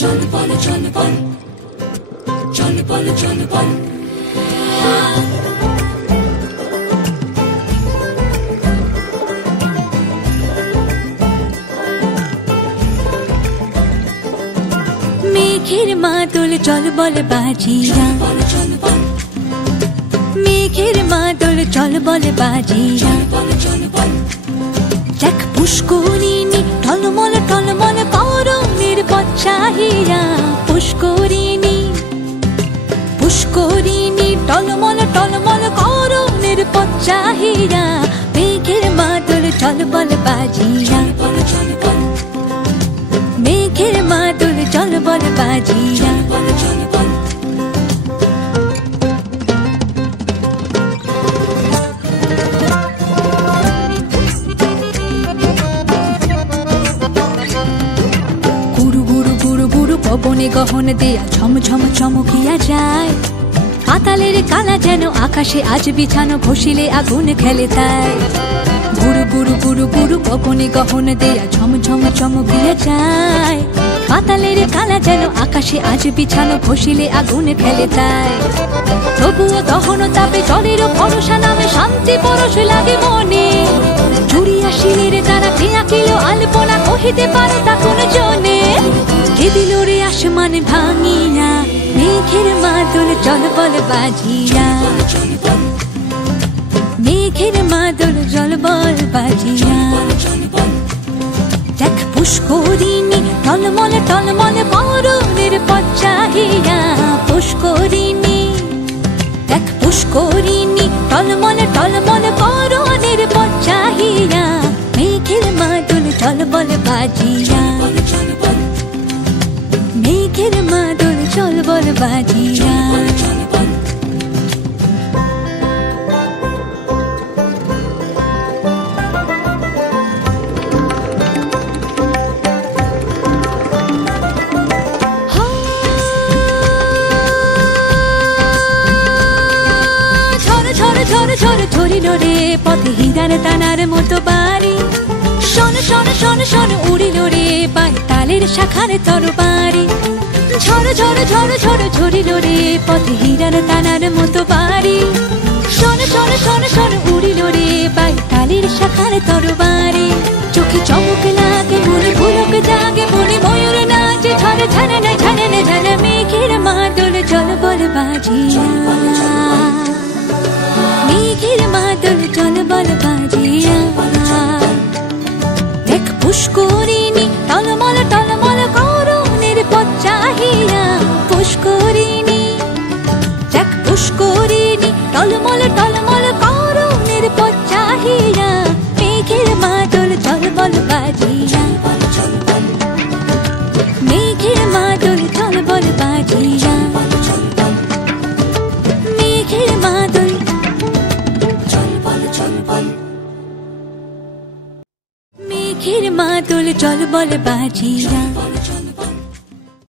চল বল চল বল চল বল চল বল মেঘের মাদল চল বল বাজিরা মেঘের মাদল চল বল বাজিরা দেখ পুষ্করিণী টলমল টলমল করণের পথ চাহিয়া পুষ্করিণী পুষ্করিণী টলমল টলমল করণের পথ চাহিয়া মেঘের মাদল চল বল বাজিরা মেঘের মাদল চল বল বাজিরা পবনে গহন দেয়া ঝমঝম চমকিয়া যায় পাতালের কালা যেন আকাশে আজ বিছানো ঘষিলে আগুন খেলে তাই গুরু গুরু গুরু গুরু পবনে গহন দেয়া ঝমঝম চমকিয়া যায় পাতালের কালা যেন আকাশে আজ বিছানো ঘষিলে আগুন খেলে তাই তবুও দহন তাপে জলের ভরসা নামে শান্তি পরশ লাগে মনে জুড়িয়া শিলের দ্বারা ক্রিয়া কিলো আলপনা কহিতে পারে তা কোন জনে কে দিল রে আসমান ভাঙিয়া মেঘের মাদল চল বল বাজিয়া মেঘের মাদল চল বল বাজিয়া দেখ পুষ্করিণী টলমল টলমল করণের পথ চাহিয়া পুষ্করিণী দেখ পুষ্করিণী টলমল টলমল করণের পথ চাহিয়া মেঘের মাদল চল বল বাজিয়া মেঘের মাদল চল বল বাজিয়া ঝরিল রে পথে হিরার দানার মতো বাড়ি শোন শোন শোন শোন উড়িল রে বাই তালের শাখার তরবারি ঝড় ঝড় ঝড় ঝড় ঝরিল রে পথে হিরার দানার মতো বাড়ি শোন শোন শোন শোন উড়িল রে বাই তালের শাখার তরবারি চোখে চমক লাগে মনে পুলক জাগে মনে ময়ূর নাচে ঝড় ঝানা না ঝানা না ঝানা মেঘের মাদল চল বল বাজিয়া মেঘের মাদল চল বল বাজিয়া দেখ পুষ্করিণী টলমল টলমল করণের পথ চাহিয়া পুষ্করিণী দেখ পুষ্করিণী টলমল টলমল করণের পথ চাহিয়া মেঘের মাদল চল বল বাজিয়া মেঘের মাদল চল বল বাজিয়া মেঘের মাদল মেঘের মাদল চল বল বাজিয়া।